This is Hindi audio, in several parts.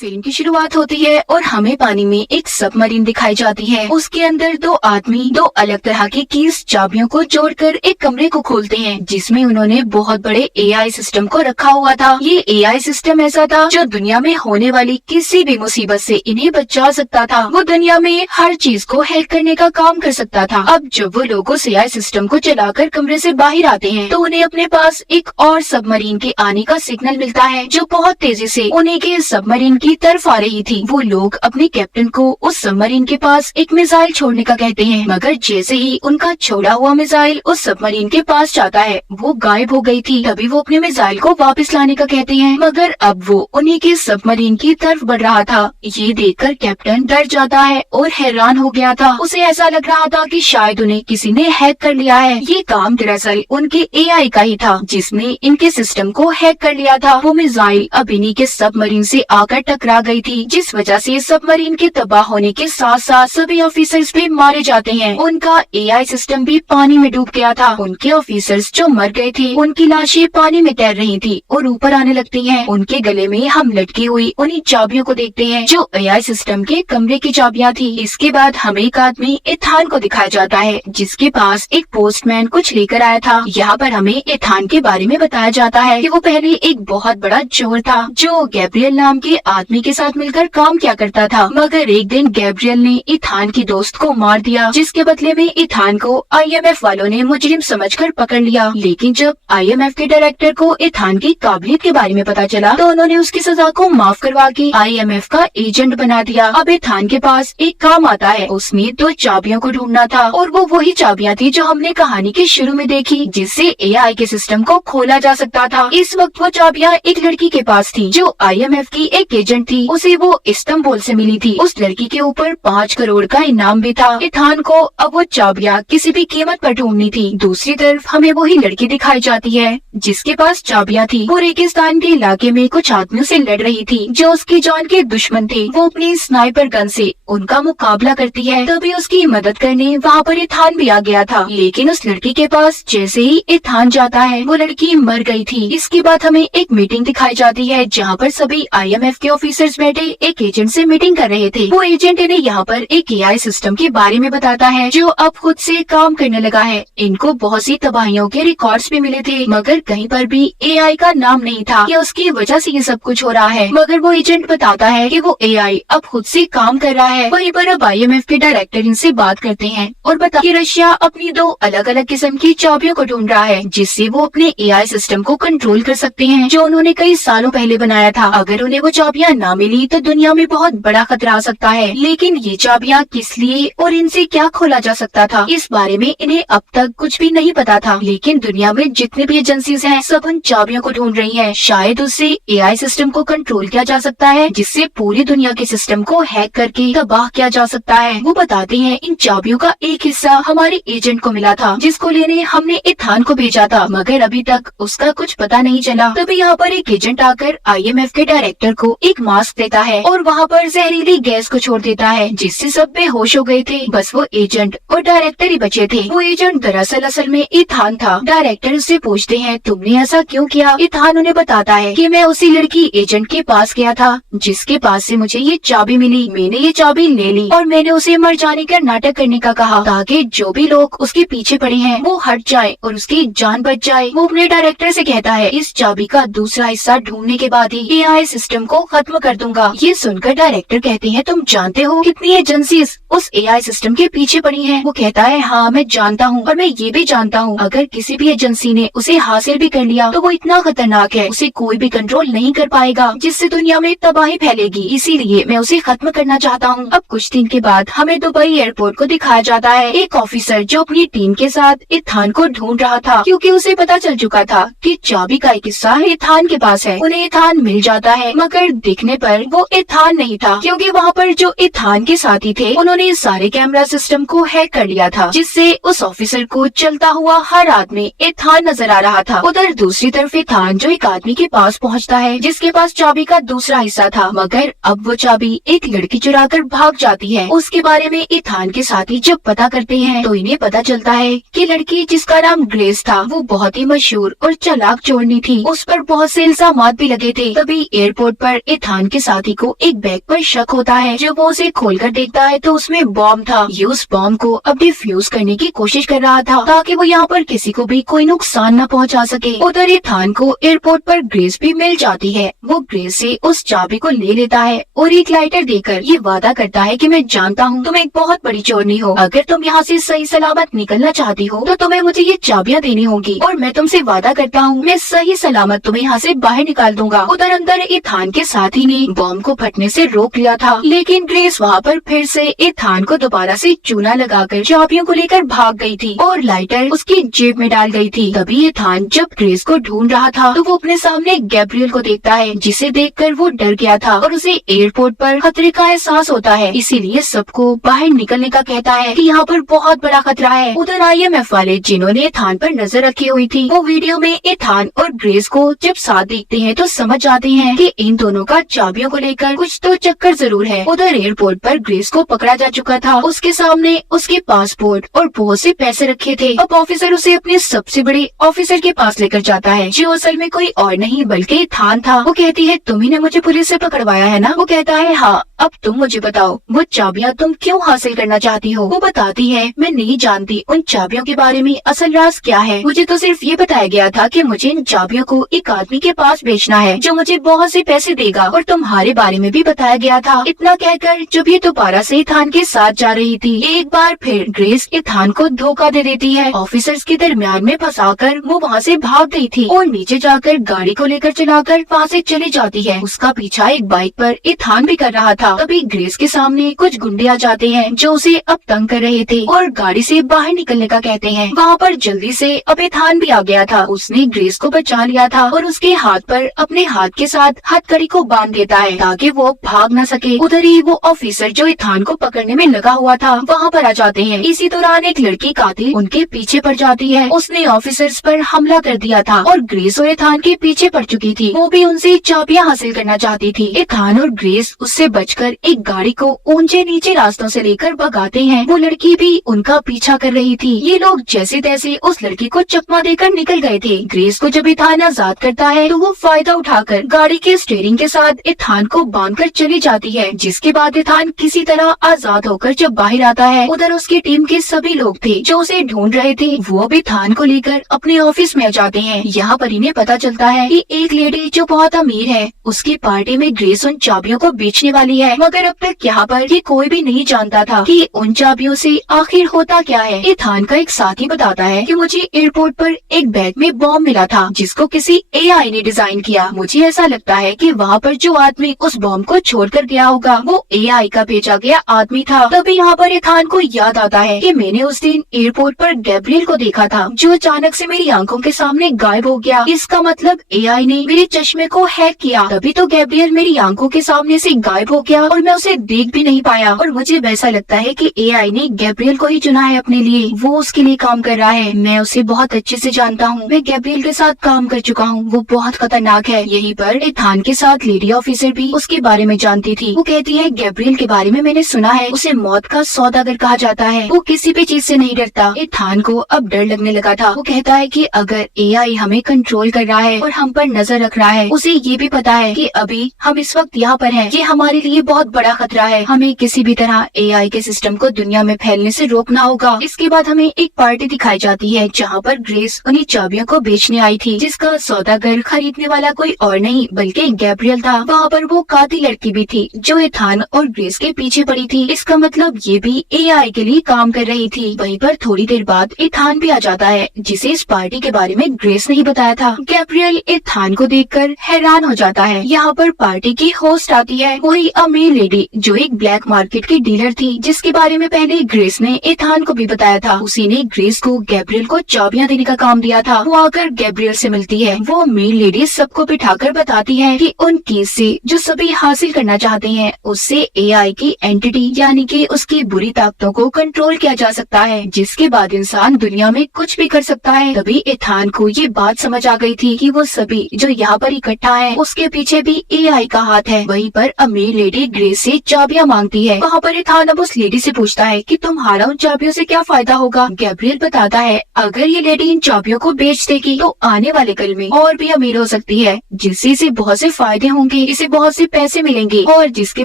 फिल्म की शुरुआत होती है और हमें पानी में एक सबमरीन दिखाई जाती है। उसके अंदर दो आदमी दो अलग तरह की कीज चाबियों को जोड़कर एक कमरे को खोलते हैं, जिसमें उन्होंने बहुत बड़े एआई सिस्टम को रखा हुआ था। ये एआई सिस्टम ऐसा था जो दुनिया में होने वाली किसी भी मुसीबत से इन्हें बचा सकता था। वो दुनिया में हर चीज को हैक करने का काम कर सकता था। अब जब वो लोग उस एआई सिस्टम को चलाकर कमरे से बाहर आते हैं, तो उन्हें अपने पास एक और सबमरीन के आने का सिग्नल मिलता है, जो बहुत तेजी से उन्हीं के सबमरीन की तरफ आ रही थी। वो लोग अपने कैप्टन को उस सबमरीन के पास एक मिसाइल छोड़ने का कहते हैं, मगर जैसे ही उनका छोड़ा हुआ मिसाइल उस सबमरीन के पास जाता है, वो गायब हो गई थी। तभी वो अपने मिसाइल को वापस लाने का कहते हैं, मगर अब वो उन्हीं के सबमरीन की तरफ बढ़ रहा था। ये देखकर कैप्टन डर जाता है और हैरान हो गया था। उसे ऐसा लग रहा था कि शायद उन्हें किसी ने हैक कर लिया है। ये काम दरअसल उनके एआई का ही था, जिसने इनके सिस्टम को हैक कर लिया था। वो मिसाइल अब इन्हीं के सबमरीन से आकर टकरा गई थी, जिस वजह से सबमरीन के तबाह होने के साथ साथ सभी ऑफिसर्स भी मारे जाते हैं। उनका एआई सिस्टम भी पानी में डूब गया था। उनके ऑफिसर्स जो मर गए थे, उनकी लाशें पानी में तैर रही थी और ऊपर आने लगती हैं। उनके गले में हम लटकी हुई उन्हीं चाबियों को देखते हैं, जो एआई सिस्टम के कमरे की चाबियां थी। इसके बाद हमें एक आदमी इथान को दिखाया जाता है, जिसके पास एक पोस्टमैन कुछ लेकर आया था। यहाँ पर हमें इथान के बारे में बताया जाता है कि वो पहले एक बहुत बड़ा चोर था, जो गैब्रियल नाम के आदमी के साथ मिलकर काम किया करता था। मगर एक दिन गैब्रियल ने इथान की दोस्त को मार दिया, जिसके बदले में इथान को आईएमएफ वालों ने मुजरिम समझकर पकड़ लिया। लेकिन जब आईएमएफ के डायरेक्टर को इथान की काबिलियत के बारे में पता चला, तो उन्होंने उसकी सजा को माफ करवा के आईएमएफ का एजेंट बना दिया। अब इथान के पास एक काम आता है, उसमें दो चाबियों को ढूंढना था, और वो वही चाबियां थी जो हमने कहानी के शुरू में देखी, जिससे एआई के सिस्टम को खोला जा सकता था। इस वक्त वो चाबियां एक लड़की के पास थी, जो आईएमएफ की एक एजेंट थी। उसे वो इस्तांबुल से मिली थी। उस लड़की के ऊपर 5 करोड़ का इनाम भी था। इथान को अब वो चाबियां किसी भी कीमत पर ढूंढनी थी। दूसरी तरफ हमें वही लड़की दिखाई जाती है, जिसके पास चाबियां थी। वो रेगिस्तान के इलाके में कुछ आदमियों से लड़ रही थी, जो उसकी जान के दुश्मन थे। वो अपनी स्नाइपर गन से उनका मुकाबला करती है। तभी उसकी मदद करने वहाँ पर इथान भी आ गया था। लेकिन उस लड़की के पास जैसे ही इथान जाता है, वो लड़की मर गई थी। इसके बाद हमें एक मीटिंग दिखाई जाती है, जहाँ पर सभी आईएमएफ के ऑफिसर्स बैठे एक एजेंट से मीटिंग कर रहे थे। वो एजेंट इन्हें यहाँ पर एक एआई सिस्टम के बारे में बताता है, जो अब खुद से काम करने लगा है। इनको बहुत सी तबाहियों के रिकॉर्ड्स भी मिले थे, मगर कहीं पर भी एआई का नाम नहीं था कि उसकी वजह से ये सब कुछ हो रहा है। मगर वो एजेंट बताता है कि वो एआई अब खुद से काम कर रहा है। वहीं पर अब आईएमएफ के डायरेक्टर इनसे बात करते हैं और बता कि रशिया अपनी 2 अलग अलग किस्म की चाबियों को ढूंढ रहा है, जिससे वो अपने एआई सिस्टम को कंट्रोल कर सकते हैं, जो उन्होंने कई सालों पहले बनाया था। अगर उन्हें वो चाबियां ना मिली तो दुनिया में बहुत बड़ा खतरा आ सकता है। लेकिन ये चाबियां किस लिए और इनसे क्या खोला जा सकता था, इस बारे में इन्हें अब तक कुछ भी नहीं पता था। लेकिन दुनिया में जितने भी एजेंसीज हैं, सब उन चाबियों को ढूंढ रही हैं। शायद उससे एआई सिस्टम को कंट्रोल किया जा सकता है, जिससे पूरी दुनिया के सिस्टम को हैक करके तबाह किया जा सकता है। वो बताते हैं इन चाबियों का एक हिस्सा हमारे एजेंट को मिला था, जिसको लेने हमने इथान को भेजा था, मगर अभी तक उसका कुछ पता नहीं चला। तभी यहाँ पर एक एजेंट आकर आईएमएफ के डायरेक्टर को एक मास्क देता है और वहाँ पर जहरीली गैस को छोड़ देता है, जिससे सब बेहोश हो गए थे। बस वो एजेंट और डायरेक्टर ही बचे थे। वो एजेंट दरअसल असल में इथान था। डायरेक्टर उससे पूछते हैं, तुमने ऐसा क्यों किया? इथान उन्हें बताता है कि मैं उसी लड़की एजेंट के पास गया था, जिसके पास से मुझे ये चाबी मिली। मैंने ये चाबी ले ली और मैंने उसे मर जाने का नाटक करने का कहा, ताकि जो भी लोग उसके पीछे पड़े हैं वो हट जाए और उसकी जान बच जाए। वो अपने डायरेक्टर से कहता है, इस चाबी का दूसरा हिस्सा ढूंढने के बाद ही एआई सिस्टम को खत्म कर दूंगा। ये सुनकर डायरेक्टर कहते हैं, तुम जानते हो कितनी एजेंसीज उस एआई सिस्टम के पीछे पड़ी हैं? वो कहता है, हाँ मैं जानता हूँ, और मैं ये भी जानता हूँ अगर किसी भी एजेंसी ने उसे हासिल भी कर लिया तो वो इतना खतरनाक है, उसे कोई भी कंट्रोल नहीं कर पाएगा, जिससे दुनिया में तबाही फैलेगी। इसीलिए मैं उसे खत्म करना चाहता हूँ। अब कुछ दिन के बाद हमें दुबई एयरपोर्ट को दिखाया जाता है। एक ऑफिसर जो अपनी टीम के साथ इथान को ढूंढ रहा था, क्योंकि उसे पता चल चुका था कि चाबी का एक हिस्सा इथान के पास है। उन्हें इथान मिल जाता है, मगर दिखने पर वो इथान नहीं था, क्योंकि वहाँ पर जो इथान के साथी थे उन्होंने सारे कैमरा सिस्टम को हैक कर लिया था, जिससे उस ऑफिसर को चलता हुआ हर आदमी इथान नजर आ रहा था। उधर दूसरी तरफ इथान जो एक आदमी के पास पहुँचता है, जिसके पास चाबी का दूसरा हिस्सा था, मगर अब वो चाबी एक लड़की चुरा कर भाग जाती है। उसके बारे में इथान के साथी जब पता करते हैं, तो इन्हें पता चलता है कि लड़की जिसका नाम ग्रेस था, वो बहुत ही मशहूर और चालाक चोरनी थी। उस पर बहुत से इल्जामात भी लगे थे। तभी एयरपोर्ट पर इथान इथान के साथी को एक बैग पर शक होता है। जब वो उसे खोलकर देखता है तो उसमें बॉम्ब था। ये उस बॉम्ब को अब डिफ्यूज करने की कोशिश कर रहा था ताकि वो यहाँ पर किसी को भी कोई नुकसान न पहुँचा सके। उधर इथान को एयरपोर्ट पर ग्रेस भी मिल जाती है। वो ग्रेस से उस चाबी को ले लेता है और एक लाइटर देकर ये वादा करता है कि मैं जानता हूँ तुम एक बहुत बड़ी चोरनी हो। अगर तुम यहाँ से सही सलामत निकलना चाहती हो तो तुम्हें मुझे ये चाबियाँ देनी होगी और मैं तुमसे वादा करता हूँ मैं सही सलामत तुम्हें यहाँ से बाहर निकाल दूंगा। उधर अंदर इथान के साथी ने बॉम्ब को फटने से रोक लिया था, लेकिन ग्रेस वहाँ पर फिर से इथान को दोबारा से चूना लगाकर चाबियों को लेकर भाग गई थी और लाइटर उसकी जेब में डाल गई थी। तभी इथान जब ग्रेस को ढूंढ रहा था तो वो अपने सामने गैब्रियल को देखता है, जिसे देखकर वो डर गया था और उसे एयरपोर्ट पर खतरे का एहसास होता है। इसीलिए सबको बाहर निकलने का कहता है कि यहाँ पर बहुत बड़ा खतरा है। उधर IMF वाले जिन्होंने इथान पर नजर रखी हुई थी वो वीडियो में इथान और ग्रेस को जब साथ देखते हैं तो समझ जाते हैं कि इन दोनों का चाबियों को लेकर कुछ तो चक्कर जरूर है। उधर एयरपोर्ट पर ग्रेस को पकड़ा जा चुका था। उसके सामने उसके पासपोर्ट और बहुत से पैसे रखे थे। अब ऑफिसर उसे अपने सबसे बड़े ऑफिसर के पास लेकर जाता है, जो असल में कोई और नहीं बल्कि इथान था। वो कहती है तुम्ही ने मुझे पुलिस से पकड़वाया है ना? वो कहता है हाँ। अब तुम मुझे बताओ वो चाबियाँ तुम क्यों हासिल करना चाहती हो? वो बताती है मैं नहीं जानती उन चाबियों के बारे में असल राज क्या है। मुझे तो सिर्फ ये बताया गया था कि मुझे इन चाबियों को एक आदमी के पास बेचना है जो मुझे बहुत से पैसे देगा, और तुम्हारे बारे में भी बताया गया था। इतना कहकर जब ये दोबारा से इथान के साथ जा रही थी, एक बार फिर ग्रेस इथान को धोखा दे देती है। ऑफिसर्स के दरमियान में फंसाकर वो वहाँ से भाग गई थी और नीचे जाकर गाड़ी को लेकर चलाकर वहाँ से चली जाती है। उसका पीछा एक बाइक पर इथान भी कर रहा था। तभी ग्रेस के सामने कुछ गुंडे आ जाते हैं जो उसे अब तंग कर रहे थे और गाड़ी से बाहर निकलने का कहते हैं। वहाँ पर जल्दी से अब इथान भी आ गया था। उसने ग्रेस को बचा लिया था और उसके हाथ पर अपने हाथ के साथ हथकड़ी को बांध देता है ताकि वो भाग न सके। उधर ही वो ऑफिसर जो इथान को पकड़ने में लगा हुआ था वहाँ पर आ जाते हैं। इसी दौरान एक लड़की कातिल उनके पीछे पड़ जाती है। उसने ऑफिसर्स पर हमला कर दिया था और ग्रेस और इथान के पीछे पड़ चुकी थी। वो भी उनसे चाबियां हासिल करना चाहती थी। इथान और ग्रेस उससे बचकर एक गाड़ी को ऊंचे नीचे रास्तों से लेकर भगाते हैं। वो लड़की भी उनका पीछा कर रही थी। ये लोग जैसे तैसे उस लड़की को चकमा देकर निकल गए थे। ग्रेस को जब इथान आजाद करता है तो वो फायदा उठाकर गाड़ी के स्टीयरिंग के साथ इथान को बांधकर चली जाती है, जिसके बाद इथान किसी तरह आजाद होकर जब बाहर आता है उधर उसकी टीम के सभी लोग थे जो उसे ढूंढ रहे थे। वो भी इथान को लेकर अपने ऑफिस में आ जाते हैं। यहाँ पर इन्हें पता चलता है कि एक लेडी जो बहुत अमीर है उसकी पार्टी में ग्रेस उन चाबियों को बेचने वाली है, मगर अब तक यहाँ पर ये कोई भी नहीं जानता था कि उन चाबियों से आखिर होता क्या है। इथान का एक साथी बताता है कि मुझे एयरपोर्ट पर एक बैग में बॉम्ब मिला था जिसको किसी AI ने डिजाइन किया। मुझे ऐसा लगता है कि वहाँ पर जो आदमी उस बॉम्ब को छोड़कर गया होगा वो AI का भेजा गया आदमी था। तभी यहाँ पर इथान को याद आता है कि मैंने उस दिन एयरपोर्ट पर गैब्रियल को देखा था जो अचानक से मेरी आंखों के सामने गायब हो गया। इसका मतलब AI ने मेरे चश्मे को हैक किया, तभी तो गैब्रियल मेरी आंखों के सामने से गायब हो गया और मैं उसे देख भी नहीं पाया। और मुझे वैसा लगता है कि AI ने गैब्रियल को ही चुना है अपने लिए, वो उसके लिए काम कर रहा है। मैं उसे बहुत अच्छे से जानता हूँ, मैं गैब्रियल के साथ काम कर चुका हूँ, वो बहुत खतरनाक है। यहीं पर इथान के साथ लेडी ऑफिसर भी उसके बारे में जानती थी। वो कहती है गैब्रियल के बारे में मैंने सुना है, उसे मौत का सौदागर कहा जाता है, वो किसी भी चीज से नहीं डरता। इथान को अब डर लगने लगा था। वो कहता है कि अगर AI हमें कंट्रोल कर रहा है और हम पर नजर रख रहा है, उसे ये भी पता है कि अभी हम इस वक्त यहाँ पर हैं, ये हमारे लिए बहुत बड़ा खतरा है। हमें किसी भी तरह AI के सिस्टम को दुनिया में फैलने से रोकना होगा। इसके बाद हमें एक पार्टी दिखाई जाती है जहाँ पर ग्रेस उन्हीं चाबियों को बेचने आई थी, जिसका सौदागर खरीदने वाला कोई और नहीं बल्कि गैब्रियल था। वहाँ पर वो कातिल लड़की भी थी जो इथान और ग्रेस के पीछे पड़ी थी। इसका मतलब ये भी AI के लिए काम कर रही थी। वहीं पर थोड़ी देर बाद इथान भी आ जाता है, जिसे इस पार्टी के बारे में ग्रेस नहीं बताया था। गैब्रियल इथान को देखकर हैरान हो जाता है। यहाँ पर पार्टी की होस्ट आती है, वही अमीर लेडी जो एक ब्लैक मार्केट की डीलर थी, जिसके बारे में पहले ग्रेस ने इथान को भी बताया था। उसी ने ग्रेस को गैब्रियल को चाबियां देने का काम दिया था। वो आकर गैब्रियल से मिलती है। वो अमीर लेडी सबको बिठाकर बताती है कि उन कीज से जो सभी हासिल करना चाहते हैं उससे AI की एंटिटी यानी कि उसकी बुरी ताकतों को कंट्रोल किया जा सकता है, जिसके बाद इंसान दुनिया में कुछ भी कर सकता है। तभी इथान को ये बात समझ आ गई थी कि वो सभी जो यहाँ पर इकट्ठा है उसके पीछे भी AI का हाथ है। वहीं पर अमीर लेडी जाके ग्रेस से चाबियां मांगती है। वहाँ पर इथान अब उस लेडी से पूछता है कि तुम्हारा उन चाबियों से क्या फायदा होगा। गैब्रियल बताता है अगर ये लेडी इन चाबियों को बेच देगी तो आने वाले कल में और भी अमीर हो सकती है, जिससे इसे बहुत से फायदे होंगे, इसे बहुत से पैसे मिलेंगे और जिसके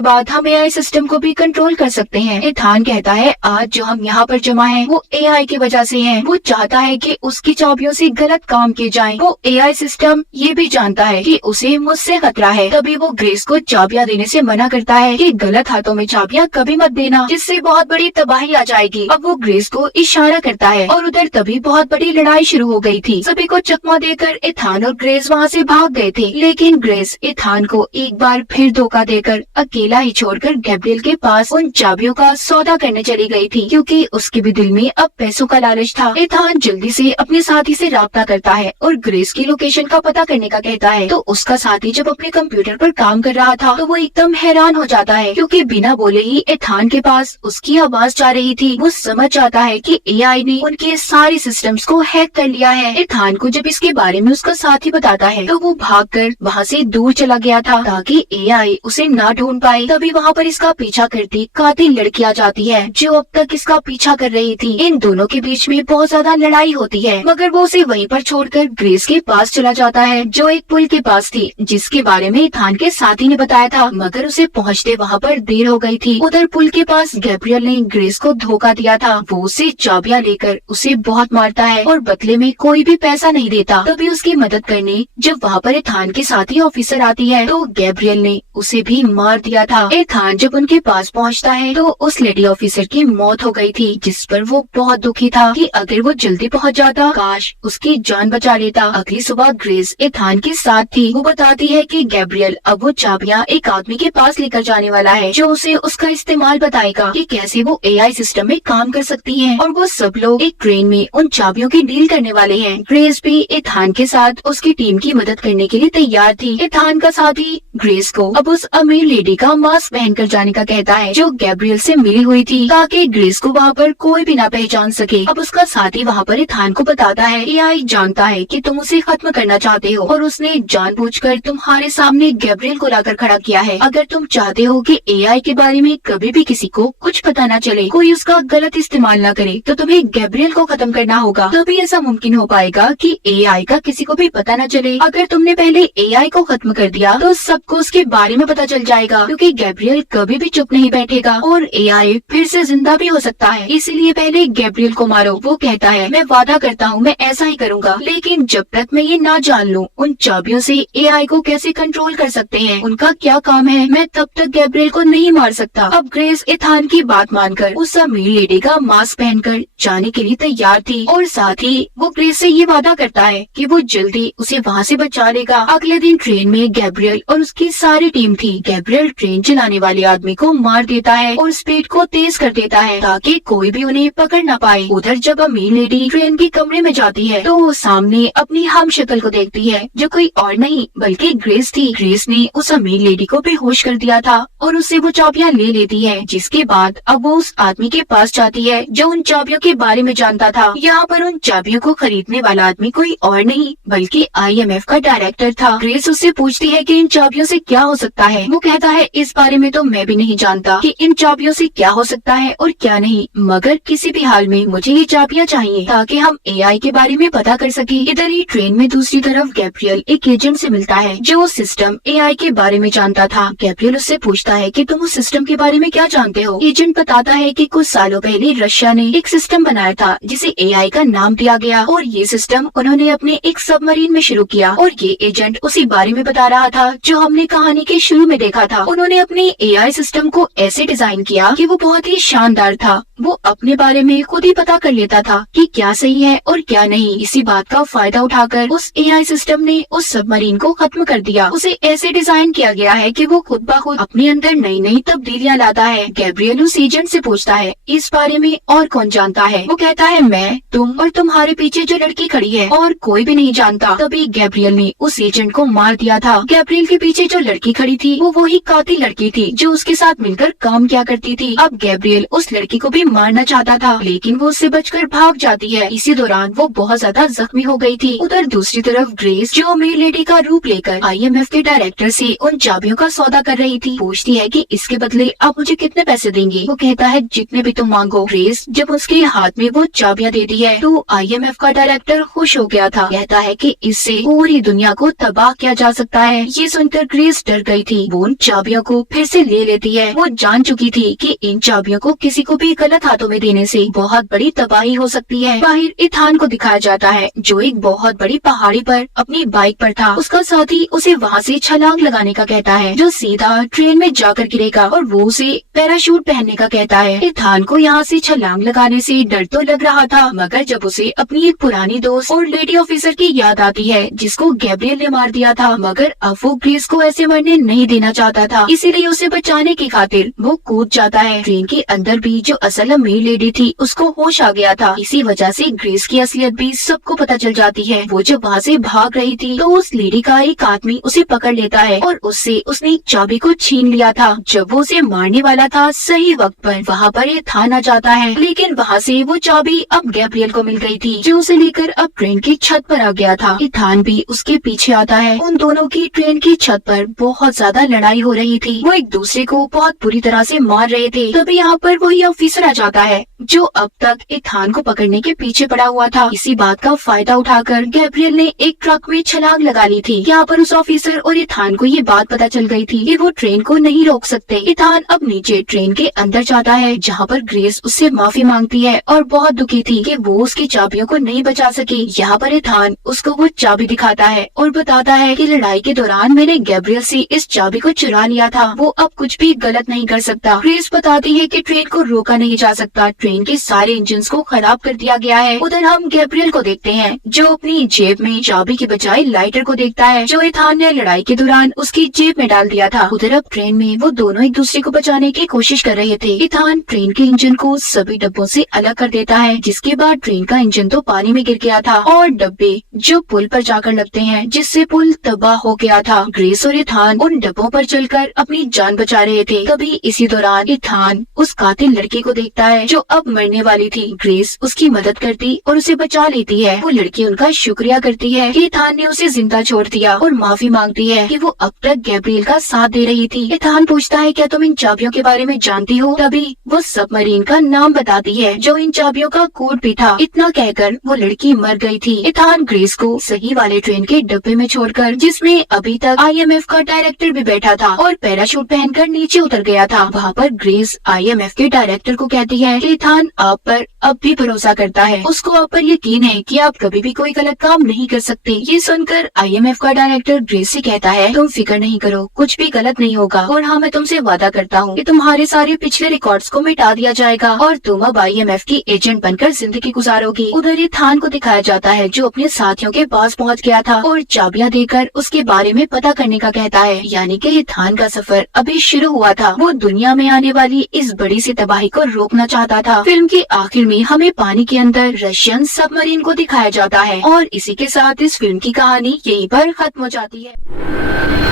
बाद हम एआई सिस्टम को भी कंट्रोल कर सकते हैं। इथान कहता है आज जो हम यहाँ पर जमा हैं वो एआई की वजह से हैं। वो चाहता है कि उसकी चाबियों से गलत काम किए जाएं। वो एआई सिस्टम ये भी जानता है कि उसे मुझसे खतरा है, तभी वो ग्रेस को चाबियां देने से मना करता है कि गलत हाथों में चाबियां कभी मत देना, जिससे बहुत बड़ी तबाही आ जाएगी। अब वो ग्रेस को इशारा करता है और उधर तभी बहुत बड़ी लड़ाई शुरू हो गई थी। सभी को चकमा देकर इथान और ग्रेस वहाँ से भाग गए थे, लेकिन ग्रेस इथान को एक बार फिर धोखा देकर अकेला ही छोड़कर गैब्रियल के पास उन चाबियों का सौदा करने चली गई थी, क्योंकि उसके भी दिल में अब पैसों का लालच था। इथान जल्दी से अपने साथी से राब्ता करता है और ग्रेस की लोकेशन का पता करने का कहता है। तो उसका साथी जब अपने कंप्यूटर पर काम कर रहा था तो वो एकदम हैरान हो जाता है, क्योंकि बिना बोले ही इथान के पास उसकी आवाज जा रही थी। वो समझ जाता है कि एआई ने उनके सारे सिस्टम्स को हैक कर लिया है। इथान को जब इसके बारे में उसका साथी बताता है तो वो भागकर वहाँ से दूर चला गया था ताकि एआई उसे ना ढूंढ पाए। तभी वहाँ पर इसका पीछा करती कातिल लड़की आ जाती है जो अब तक इसका पीछा कर रही थी। इन दोनों के बीच में बहुत ज्यादा लड़ाई होती है, मगर वो उसे वहीं पर छोड़कर ग्रेस के पास चला जाता है जो एक पुल के पास थी, जिसके बारे में इथान के साथी ने बताया था, मगर उसे पहुँचते वहाँ पर देर हो गई थी। उधर पुल के पास गैब्रियल ने ग्रेस को धोखा दिया था। वो उसे चाबियां लेकर उसे बहुत मारता है और बदले में कोई भी पैसा नहीं देता। तभी उसकी मदद करने जब वहाँ पर इथान के साथी ऑफिसर आती है तो गैब्रियल ने उसे भी मार दिया था। इथान जब उनके पास पहुँचता है तो उस लेडी ऑफिसर की मौत हो गई थी, जिस पर वो बहुत दुखी था कि अगर वो जल्दी पहुँच जाता काश उसकी जान बचा लेता। अगली सुबह ग्रेस इथान के साथ थी। वो बताती है कि गैब्रियल अब वो चाबियां एक आदमी के पास लेकर जाने वाला है जो उसे उसका इस्तेमाल बताएगा कि कैसे वो एआई सिस्टम में काम कर सकती है, और वो सब लोग एक ट्रेन में उन चाबियों की डील करने वाले हैं। ग्रेस भी इथान के साथ उसकी टीम की मदद करने के लिए तैयार थी। इथान का साथी ग्रेस को अब उस अमीर लेडी का मास्क पहनकर जाने का कहता है जो गैब्रियल से मिली हुई थी, ताकि ग्रेस को वहाँ पर कोई भी ना पहचान सके। अब उसका साथी वहाँ पर इथान को बताता है एआई जानता है कि तुम उसे खत्म करना चाहते हो और उसने जानबूझकर तुम्हारे सामने गैब्रियल को लाकर खड़ा किया है। अगर तुम चाहते हो कि एआई के बारे में कभी भी किसी को कुछ पता न चले, कोई उसका गलत इस्तेमाल न करे, तो तुम्हें गैब्रियल को खत्म करना होगा, तभी ऐसा मुमकिन हो पाएगा कि एआई का किसी को भी पता न चले। अगर तुमने पहले एआई को खत्म कर दिया तो सबको उसके बारे में पता चल जाएगा, क्योंकि गैब्रियल कभी भी चुप नहीं बैठेगा और एआई फिर से जिंदा भी हो सकता है, इसीलिए पहले गैब्रियल को मारो। वो कहता है मैं वादा करता हूँ मैं ऐसा ही करूँगा, लेकिन जब तक मैं ये ना जान लूँ उन चाबियों से एआई को कैसे कंट्रोल कर सकते हैं, उनका क्या काम है, मैं तब तक गैब्रियल को नहीं मार सकता। अब ग्रेस इथान की बात मानकर उस अमीर लेडी का मास्क पहनकर जाने के लिए तैयार थी और साथ ही वो ग्रेस से ये वादा करता है कि वो जल्दी उसे वहाँ से बचा लेगा। अगले दिन ट्रेन में गैब्रियल और उसकी सारी टीम थी। गैब्रियल ट्रेन चलाने वाले आदमी को मार देता है और स्पीड को तेज कर देता है ताकि कोई भी उन्हें पकड़ न पाए। उधर जब अमीर लेडी ट्रेन के कमरे में जाती है तो वो सामने अपनी हम शक्ल को देखती है जो कोई और नहीं बल्कि ग्रेस थी। ग्रेस ने उस अमीर लेडी को बेहोश कर दिया था और उससे वो चाबियां ले लेती है, जिसके बाद अब वो उस आदमी के पास जाती है जो उन चाबियों के बारे में जानता था। यहाँ पर उन चाबियों को खरीदने वाला आदमी कोई और नहीं बल्कि आईएमएफ का डायरेक्टर था। ग्रेस उससे पूछती है कि इन चाबियों से क्या हो सकता है। वो कहता है इस बारे में तो मैं भी नहीं जानता कि इन चाबियों से क्या हो सकता है और क्या नहीं, मगर किसी भी हाल में मुझे ये चाबियां चाहिए ताकि हम एआई के बारे में पता कर सके। इधर ही ट्रेन में दूसरी तरफ गैब्रियल एक एजेंट से मिलता है जो उस सिस्टम एआई के बारे में जानता था। गैब्रियल उससे पूछता है कि तुम उस सिस्टम के बारे में क्या जानते हो। एजेंट बताता है कि कुछ सालों पहले रशिया ने एक सिस्टम बनाया था जिसे एआई का नाम दिया गया और ये सिस्टम उन्होंने अपने एक सबमरीन में शुरू किया, और ये एजेंट उसी बारे में बता रहा था जो हमने कहानी के शुरू में देखा था। उन्होंने अपने एआई सिस्टम को ऐसे डिजाइन किया कि वो बहुत ही शानदार था। वो अपने बारे में खुद ही पता कर लेता था कि क्या सही है और क्या नहीं। इसी बात का फायदा उठाकर उस एआई सिस्टम ने उस सबमरीन को खत्म कर दिया। उसे ऐसे डिजाइन किया गया है कि वो खुद ब खुद अपने अंदर नई नई तब्दीलियां लाता है। गैब्रियल उस एजेंट से पूछता है इस बारे में और कौन जानता है। वो कहता है मैं, तुम और तुम्हारे पीछे जो लड़की खड़ी है, और कोई भी नहीं जानता। तभी गैब्रियल ने उस एजेंट को मार दिया था। गैब्रियल के पीछे जो लड़की खड़ी थी वो वही कातिल लड़की थी जो उसके साथ मिलकर काम किया करती थी। अब गैब्रियल उस लड़की को भी मारना चाहता था, लेकिन वो उससे बचकर भाग जाती है। इसी दौरान वो बहुत ज्यादा जख्मी हो गई थी। उधर दूसरी तरफ ग्रेस जो अमीर लेडी का रूप लेकर आईएमएफ के डायरेक्टर से उन चाबियों का सौदा कर रही थी पूछती है कि इसके बदले आप मुझे कितने पैसे देंगे। वो कहता है जितने भी तुम मांगो। ग्रेस जब उसके हाथ में वो चाबियां देती है तो IMF का डायरेक्टर खुश हो गया था। कहता है कि इससे पूरी दुनिया को तबाह किया जा सकता है। ये सुनकर ग्रेस डर गई थी। वो उन चाबियों को फिर से ले लेती है। वो जान चुकी थी कि इन चाबियों को किसी को भी गलत हाथों में देने से बहुत बड़ी तबाही हो सकती है। बाहर इथान को दिखाया जाता है जो एक बहुत बड़ी पहाड़ी पर अपनी बाइक पर था। उसका साथी उसे वहाँ से छलांग लगाने का कहता है जो सीधा ट्रेन में जाकर गिरेगा और वो उसे पैराशूट पहनने का कहता है। इथान को यहाँ से छलांग लगाने से डर तो लग रहा था, मगर जब उसे अपनी एक पुरानी दोस्त और लेडी ऑफिसर की याद आती है जिसको गैब्रियल ने मार दिया था, मगर अब वो ग्रेस को ऐसे मरने नहीं देना चाहता था, इसीलिए उसे बचाने की खातिर वो कूद जाता है। ट्रेन के अंदर भी जो असल अमीर लेडी थी उसको होश आ गया था। इसी वजह से ग्रेस की असलियत भी सबको पता चल जाती है। वो जब वहाँ से भाग रही थी तो उस लेडी का एक आदमी उसे पकड़ लेता है और उससे उसने एक चाबी को छीन लिया था। जब वो उसे मारने वाला था सही वक्त पर वहाँ पर इथान आ जाता है, लेकिन वहाँ से वो चाबी अब गैब्रियल को मिल गई थी जो उसे लेकर अब ट्रेन की छत पर आ गया था। इथान भी उसके पीछे आता है। उन दोनों की ट्रेन की छत पर बहुत ज्यादा लड़ाई हो रही थी। वो एक दूसरे को बहुत बुरी तरह से मार रहे थे। तभी यहाँ पर वही ऑफिसर आ जाता है जो अब तक इथान को पकड़ने के पीछे पड़ा हुआ था। इसी बात का फायदा उठाकर गैब्रियल ने एक ट्रक में छलांग लगा ली थी। यहाँ पर उस ऑफिसर और इथान को ये बात पता चल गई थी कि वो ट्रेन को नहीं रोक सकते। इथान अब नीचे ट्रेन के अंदर जाता है जहाँ पर ग्रेस उससे माफी मांगती है और बहुत दुखी थी कि वो उसकी चाबियों को नहीं बचा सकी। यहाँ पर इथान उसको वो चाबी दिखाता है और बताता है कि लड़ाई के दौरान मैंने गैब्रियल से इस चाबी को चुरा लिया था। वो अब कुछ भी गलत नहीं कर सकता। ग्रेस बताती है कि ट्रेन को रोका नहीं जा सकता, ट्रेन के सारे इंजन को खराब कर दिया गया है। उधर हम गैब्रियल को देखते हैं जो अपनी जेब में चाबी के बजाय लाइटर को देखता है जो इथान ने लड़ाई के दौरान उसकी जेब में डाल दिया था। उधर अब ट्रेन में वो दोनों एक दूसरे को बचाने की कोशिश कर रहे थे। इथान ट्रेन के इंजन को सभी डब्बों से अलग कर देता है, जिसके बाद ट्रेन का इंजन तो पानी में गिर गया था और डब्बे जो पुल पर जाकर लगते हैं जिससे पुल तबाह हो गया था। ग्रेस और इथान उन डब्बों पर चलकर अपनी जान बचा रहे थे। तभी इसी दौरान इथान उस कातिल लड़की को देखता है जो अब मरने वाली थी। ग्रेस उसकी मदद करती और उसे बचा लेती है। वो लड़की उनका शुक्रिया करती है कि इथान ने उसे जिंदा छोड़ दिया और माफी मांगती है कि वो अब तक गैब्रियल का साथ दे रही थी। इथान पूछता है क्या तुम इन चाबियों के बारे में जानती हो? तभी वो सबमरीन का नाम बताती है जो इन चाबियों का कोड भी था। इतना कहकर वो लड़की मर गई थी। इथान ग्रेस को सही वाले ट्रेन के डब्बे में छोड़कर जिसमें अभी तक IMF का डायरेक्टर भी बैठा था और पैराशूट पहनकर नीचे उतर गया था। वहाँ पर ग्रेस IMF के डायरेक्टर को कहती है कि इथान आप पर अब भी भरोसा करता है, उसको आप पर यकीन है कि आप कभी भी कोई गलत काम नहीं कर सकते। ये सुनकर IMF का डायरेक्टर ग्रेस से कहता है तुम फिक्र नहीं करो, कुछ भी गलत नहीं होगा और हाँ मैं तुमसे वादा करता हूँ कि तुम्हारे सारे पिछले रिकॉर्ड्स को मिटा दिया जाएगा और तुम अब IMF की एजेंट बनकर जिंदगी गुजारोगी। उधर इथान को दिखाया जाता है जो अपने साथियों के पास पहुँच गया था और चाबियां देकर उसके बारे में पता करने का कहता है। यानी कि इथान का सफर अभी शुरू हुआ था। वो दुनिया में आने वाली इस बड़ी सी तबाही को रोकना चाहता था। फिल्म के आखिर में हमें पानी के अंदर रशियन सबमरीन को दिखाया जाता है और इसी के साथ इस फिल्म की कहानी यहीं पर खत्म हो जाती है।